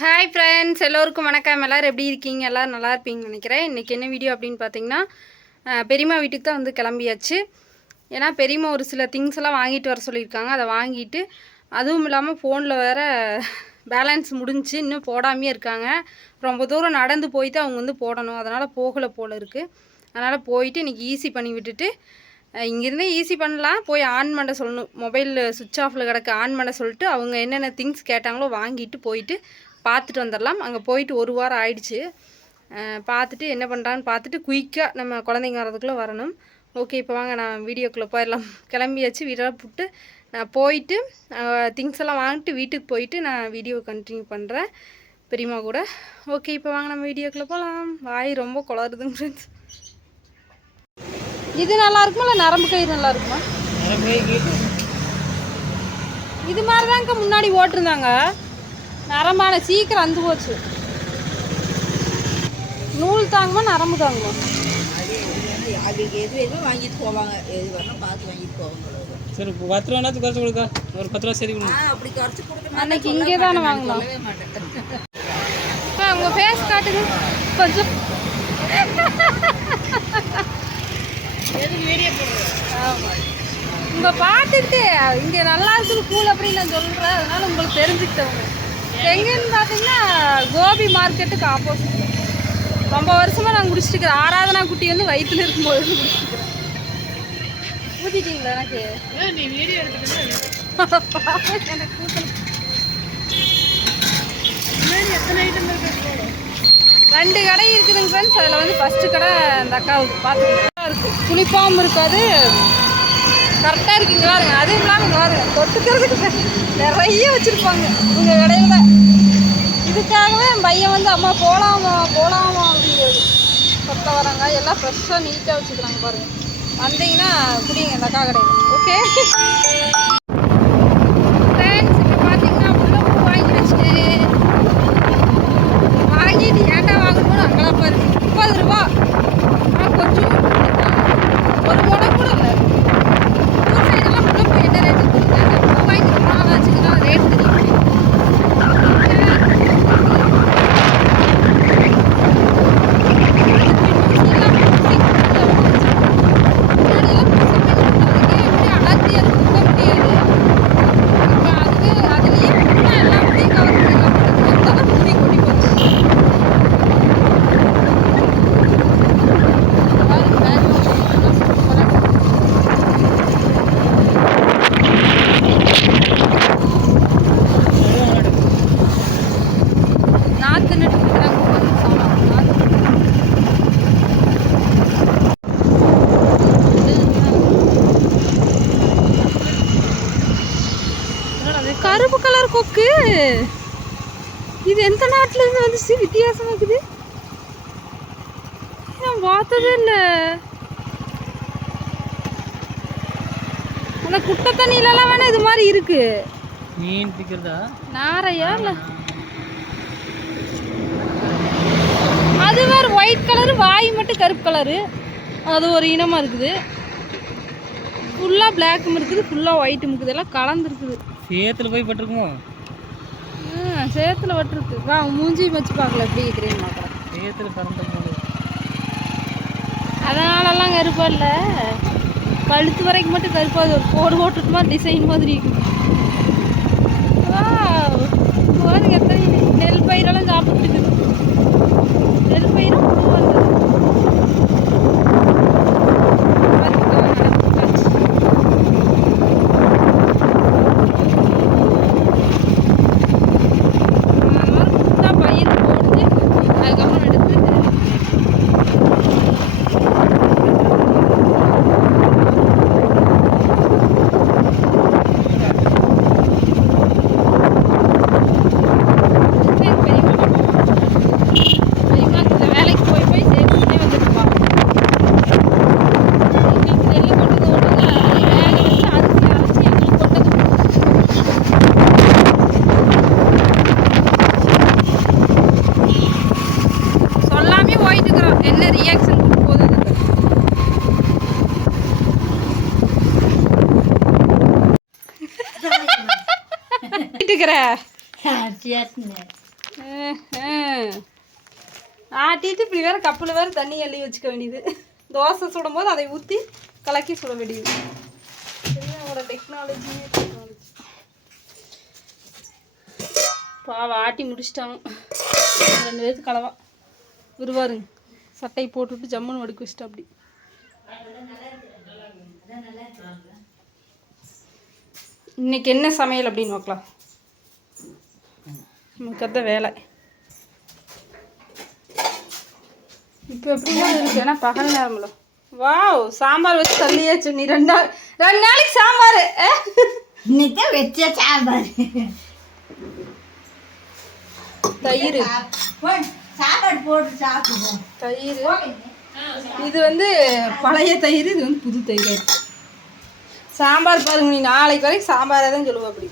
Hi friends எல்லோருக்கும் வணக்கம். எல்லோரும் எப்படி இருக்கீங்க? எல்லோரும் நல்லா இருப்பீங்கன்னு நினைக்கிறேன். இன்றைக்கி என்ன வீடியோ அப்படின்னு பார்த்தீங்கன்னா பெரியம்மா வீட்டுக்கு தான் வந்து கிளம்பியாச்சு. ஏன்னா பெரியம்மா ஒரு சில திங்ஸ் எல்லாம் வாங்கிட்டு வர சொல்லியிருக்காங்க. அதை வாங்கிட்டு அதுவும் இல்லாமல் ஃபோனில் வேற பேலன்ஸ் முடிஞ்சுச்சு இன்னும் போடாமே இருக்காங்க. ரொம்ப தூரம் நடந்து போய் தான் அவங்க வந்து போடணும். அதனால் போகலை போல இருக்குது அதனால் போயிட்டு இன்றைக்கி ஈஸி பண்ணி விட்டுட்டு இங்கேருந்தே ஈஸி பண்ணலாம். போய் ஆன் பண்ண சொல்லணும். மொபைல் சுவிட்ச் ஆஃபில் கிடக்க ஆன் பண்ண சொல்லிட்டு அவங்க என்னென்ன திங்ஸ் கேட்டாங்களோ வாங்கிட்டு போயிட்டு பார்த்துட்டு வந்துடலாம். அங்கே போயிட்டு ஒரு வாரம் ஆயிடுச்சு. பார்த்துட்டு என்ன பண்ணுறான்னு பார்த்துட்டு குயிக்காக நம்ம குழந்தைங்க வரதுக்குள்ளே வரணும். ஓகே இப்போ வாங்க நான் வீடியோக்குள்ளே போயிடலாம். கிளம்பியாச்சு வீடெல்லாம் புட்டு. நான் போயிட்டு திங்ஸ் எல்லாம் வாங்கிட்டு வீட்டுக்கு போயிட்டு நான் வீடியோ கண்டினியூ பண்ணுறேன் பெரியம்மா கூட. ஓகே இப்போ வாங்க நம்ம வீடியோக்குள்ளே போகலாம் வாய் ரொம்ப குளருதுங்க ஃப்ரெண்ட்ஸ் இது நல்லா இருக்குமா இல்லை நரம்பு கயிறு நல்லா இருக்குமா? இது மாதிரி தாங்க முன்னாடி ஓட்டிருந்தாங்க. நரம்பான சீக்கிரம் அந்து போச்சு. நூல் தாங்குமா நரம்பு தாங்குமா? அவங்களுக்கு எது வேணுமோ வாங்கிட்டு போவாங்க எது வேணும் பார்த்து வாங்கிட்டு போவாங்க. சரி பத்து ரூபா குறைச்சி கொடுக்கா. ஒரு பத்து ரூபா சரி கொடுங்க. அப்படி குறைச்சி கொடுக்க அன்னைக்கு இங்கே தானே வாங்கலாம் உங்கள் ஃபேஸ் காட்டுது கொஞ்சம். உங்க பார்த்துட்டு இங்கே நல்லா இருக்குது கூல் அப்படின்னு நான் சொல்கிறேன் அதனால உங்களுக்கு தெரிஞ்சுக்கிட்டவங்க. எங்கன்னு பார்த்தீங்கன்னா கோபி மார்க்கெட்டுக்கு ஆப்போசிட் ரொம்ப வருஷமாக நான் குடிச்சிட்டு இருக்கிறேன் ஆராதனா குட்டி வந்து வயிற்றுல இருக்கும்போது வந்து குடிச்சிட்டு இருக்கிறேன் ஊற்றிட்டீங்களா எனக்கு நீ வீடியோ எடுத்துட்டு எனக்கு ஊத்தணும். எத்தனை ஐட்டம் இருக்கு ரெண்டு கடை இருக்குதுங்க ஃப்ரெண்ட்ஸ் அதில் வந்து ஃபஸ்ட்டு கடை அந்த அக்காவுக்கு பார்த்துக்கலாம் இருக்கு. புளிப்பாகவும் இருக்காது. கரெக்டாக இருக்குங்க பாருங்க அதுவும் இல்லாமல் இங்கே பாருங்க தொட்டுக்கிறதுக்கு நிறைய வச்சுருப்பாங்க உங்கள் கடையில். இதுக்காகவே என் பையன் வந்து அம்மா போகலாமா போகலாமா அப்படிங்கிறது. கொத்த வராங்க எல்லாம் ஃப்ரெஷ்ஷாக நீட்டாக வச்சுக்கிறாங்க பாருங்கள் வந்தீங்கன்னா குடிங்க இந்த அக்கா கடையில். ஓகே பார்த்தீங்கன்னா வாங்கி வச்சுட்டு வாங்கிட்டு ஏன்டா முப்பது ரூபா. ஆனால் கொஞ்சம். ஒரு முடம் கூட இல்லை ஊர் சைடெல்லாம் உள்ள போய் என்ன ரேட்டு இருக்குது வாங்கி ரொம்ப நாள் ஆச்சுங்கன்னா ரேட் தெரியும் நாத்து நட்டு கருப்பு கலர் கொக்கு இது எந்த நாட்டுல இருந்து வந்துச்சு? வித்தியாசமா இருக்குது. நான் பார்த்ததே இல்லை. அந்த குட்டை தண்ணியிலலாம் வேணா இது மாதிரி இருக்கு. மீன் பிக்கிறதா? நாரையா இல்லை? அது வேறு ஒயிட் கலரு வாய் மட்டும் கருப்பு கலரு அது ஒரு இனமாக இருக்குது. ஃபுல்லாக பிளாக்கும் இருக்குது ஃபுல்லாக ஒயிட்டும் இருக்குது எல்லாம் கலந்துருக்குது. சேத்துல போய் பட்டிருக்குமோ? சேத்துல வட்டிருக்கு வா மூஞ்சி வச்சு பார்க்கல எப்படி இருக்கிறேன்னு பார்க்குறேன். சேத்துல பறந்த போது அதனாலலாம் கருப்பா இல்லை. கழுத்து வரைக்கும் மட்டும் கருப்பா அது ஒரு கோடு போட்டுட்டு மாதிரி டிசைன் மாதிரி இருக்குது. Wow. பாருங்க எத்தனை நெல் பயிரெல்லாம் சாப்பிட்டுருக்குது நெல் பயிரும்? ஆட்டிட்டு இப்படி வேற கப்பில் வேற தண்ணி அள்ளி வச்சுக்க வேண்டியது. தோசை சுடும்போது அதை ஊற்றி கலக்கி சுட வேண்டியது. அவங்களோட டெக்னாலஜி பாவம் ஆட்டி முடிச்சிட்டாங்க ரெண்டு பேருக்கு கலவா. வருவாருங்க சட்டை போட்டுவிட்டு ஜம்முன்னு வடுக்க வச்சுட்டா அப்படி. இன்னைக்கு என்ன சமையல் அப்படின்னு பார்க்கலாம். நமக்கு வேலை. இப்போ எப்படிலாம் இருக்கு? ஏன்னா பகல் நேரம்ல. வாவ் சாம்பார் வச்சு தள்ளியாச்சு நீ ரெண்டு நாள் ரெண்டு நாளைக்கு சாம்பார். இன்னைக்கு வச்ச சாம்பார். தயிர். சாப்பாடு போட்டு சாப்பிடுவோம். தயிர். இது வந்து பழைய தயிர் இது வந்து புது தயிர். சாம்பார் பாருங்க நீ நாளைக்கு வரைக்கும் சாம்பாரே தான் சொல்லுவா அப்படி.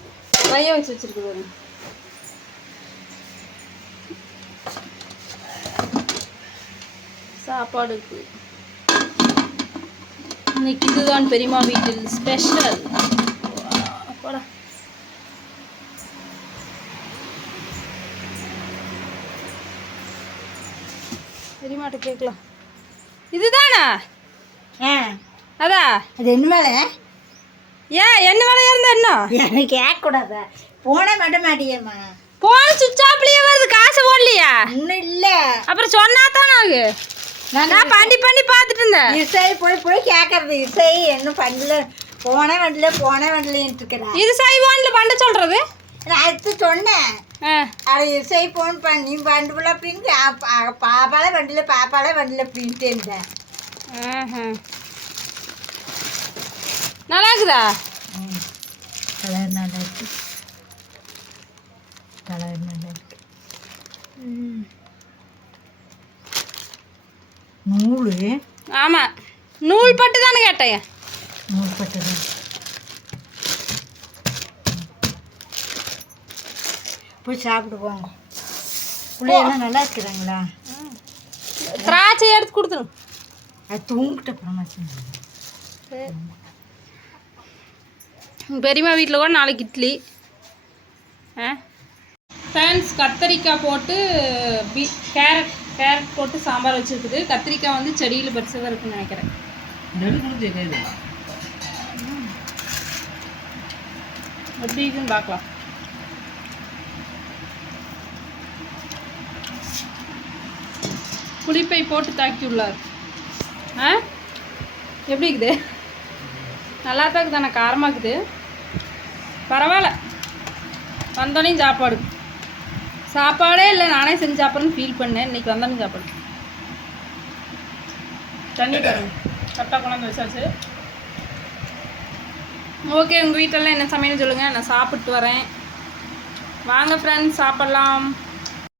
நிறைய வச்சு வச்சிருக்கு பாருங்க சாப்பாடு இருக்கு இன்னைக்கு இதுதான் பெரியம்மா வீட்டில் ஸ்பெஷல். போடா பெரியம்மாட்ட கேட்கலாம். இதுதானா? அதா? அது என்ன வேலை? ஏன் என்ன வேலையா இருந்தா என்ன? எனக்கு கேட்கக்கூடாதா? போன மட்டும் மாட்டியம்மா. போன் சுவிட்ச் ஆஃப்லயே வருது காசு ஓடலையா இன்னும் இல்லை. அப்புறம் சொன்னா தானே ஆகு நான் பண்ணி பண்ணி பார்த்துட்டு இருந்தேன் இசை போய் போய் கேட்கறது. இசை என்ன பண்ணல? போன வண்டில போன வண்டிலன்ட்டு இருக்கிறா. இது சைவான்ல பண்ண சொல்றது? நான் அடுத்து சொன்னேன். அது இசை ஃபோன் பண்ணி வண்டுல அப்படின்னு பாப்பால வண்டில பாப்பால வண்டில அப்படின்ட்டு இருந்தேன். நல்லா இருக்குதா கலர் நல்லா இருக்கு கலர் நல்லா இருக்கு நூல். ஆமா நூல் பட்டு தானே கேட்டேன். நூல் பட்டது. போய் சாப்பிடுவோம் பிள்ளையெல்லாம் நல்லா இருக்கிறாங்களா? திராட்சை எடுத்து கொடுத்துரும் அது தூங்கிட்ட அப்புறமா பெரியம்மா வீட்டில் கூட நாளைக்கு இட்லி. ஆ? ஃபேன்ஸ் கத்தரிக்காய் போட்டு பீ கேரட் கேரட் போட்டு சாம்பார் வச்சுருக்குது. கத்திரிக்காய் வந்து செடியில் பெருசாக தான் இருக்குன்னு நினைக்கிறேன். எப்படி இருக்குன்னு பார்க்கலாம். புளிப்பை போட்டு தாக்கியுள்ளார். ஆ? எப்படி இருக்குது? நல்லா தான் இருக்குது? ஆனால் காரமாக இருக்குது. பரவாயில்ல. வந்தோடனே சாப்பாடு. சாப்பாடே இல்லை நானே செஞ்சு சாப்பிட்றேன்னு ஃபீல் பண்ணேன். இன்னைக்கு வந்தோடனே சாப்பாடு. தண்ணி தரும். கரெக்டாக கொண்டாந்து வச்சாச்சு. ஓகே உங்கள் வீட்டிலலாம் என்ன சமையல் சொல்லுங்கள் நான் சாப்பிட்டு வரேன். வாங்க ஃப்ரெண்ட்ஸ் சாப்பிட்லாம்.